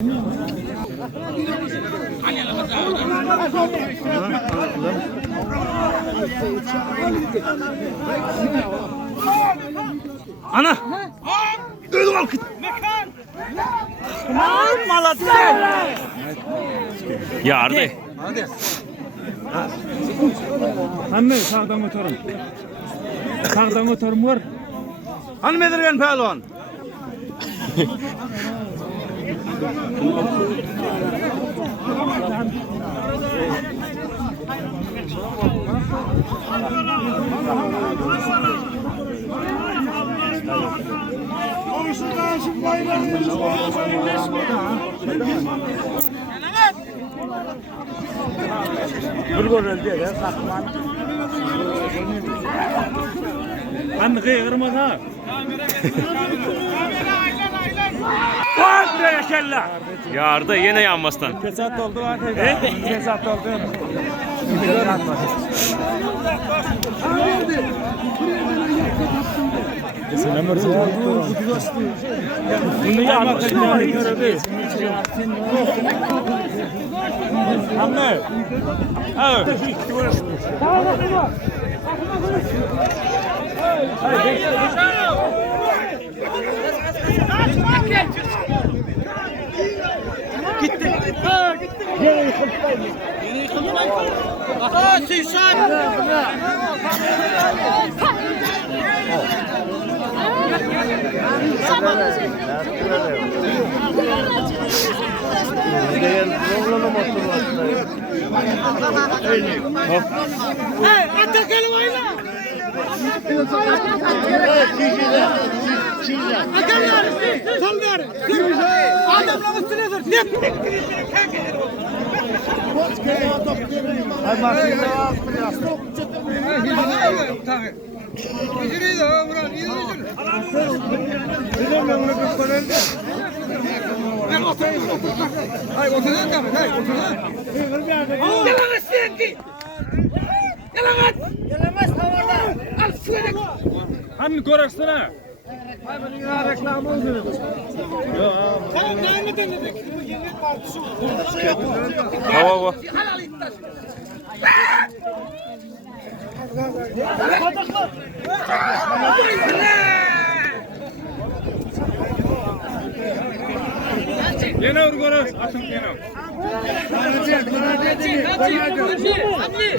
Ana! Öyle bak! Malat! Yardı. Hadi. Hanım sağdan motorum. Sağdan motorum var. Hanım edirgen pehlivan. Bir gol öldü ya saklan. Ben kıyırmaz ha. Bak be kella. Yardı yine yanmastan. Kesat oldu var. Kesat oldu. Bunu yapmakta hiç görevli. Anne. Evet. Gitti. Yine yıkıldı. Yine yıkıldı. Aha Seyşan. Hey, atak elmayla. Adamlar, sollar. Adamlar üstüne dur. Hay maşallah. Tabii. İzini de Murat, izini. Bilmem ne kadar. Ben oturuyorum. Hay oturuyorum tabii. Hay oturuyorum. Yalan istendi. Yalan. Yalamaz havada. Al şunu. Hani koraksana. Hay benim reklam oldu. Yo. Sen ne dedik? Yemek partisi. Hava hava. Yine urgoros atın yine. Hadi.